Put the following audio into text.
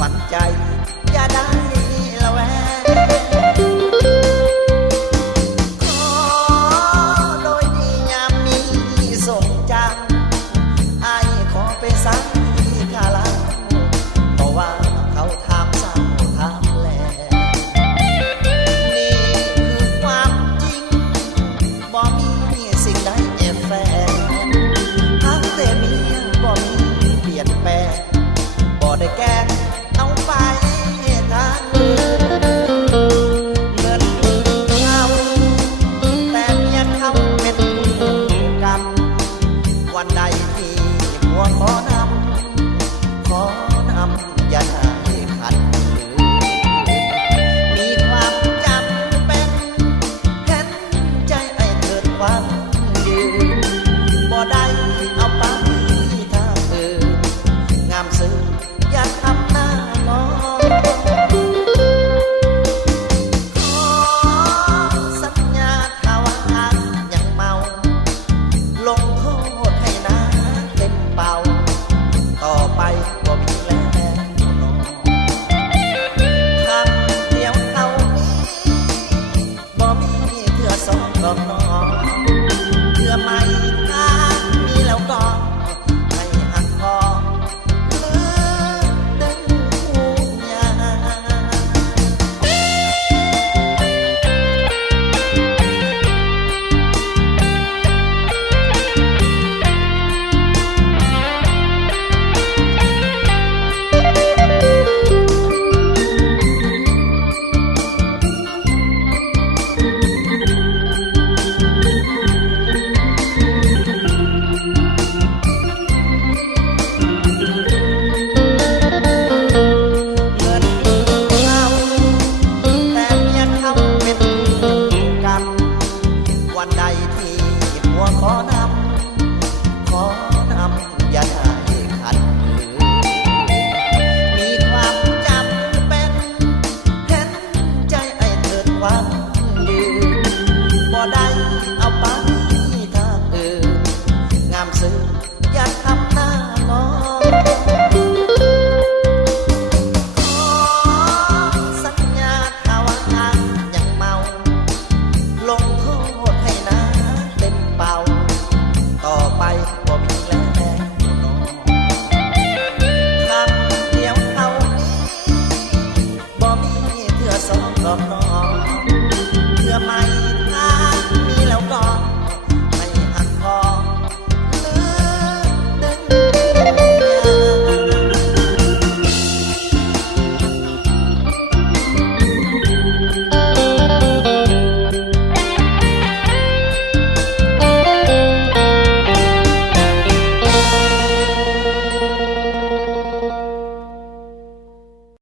ฝันใจอย่าได้ละแวงขอโดยดียามมีส่งจังไอ้ขอไปสักคาลังเพราะว่าเขาถามเศร้าถามแลนี่คือความจริงบ่มีสิ่งใดแอบแฝงทั้งแต่เมียบ่มีเปลี่ยนแปลงบ่ได้แกล้งเอาไปทางเงินเขาแต่เมียเขาเป็นกรรมวันใดที่ผัวขอนำอย่าได้ขัดขืนมีความจำเป็นเห็นใจไอ้เกิดความยืนบ่ได้เอาไปทางอื่นงามซึ้งอย่าทำ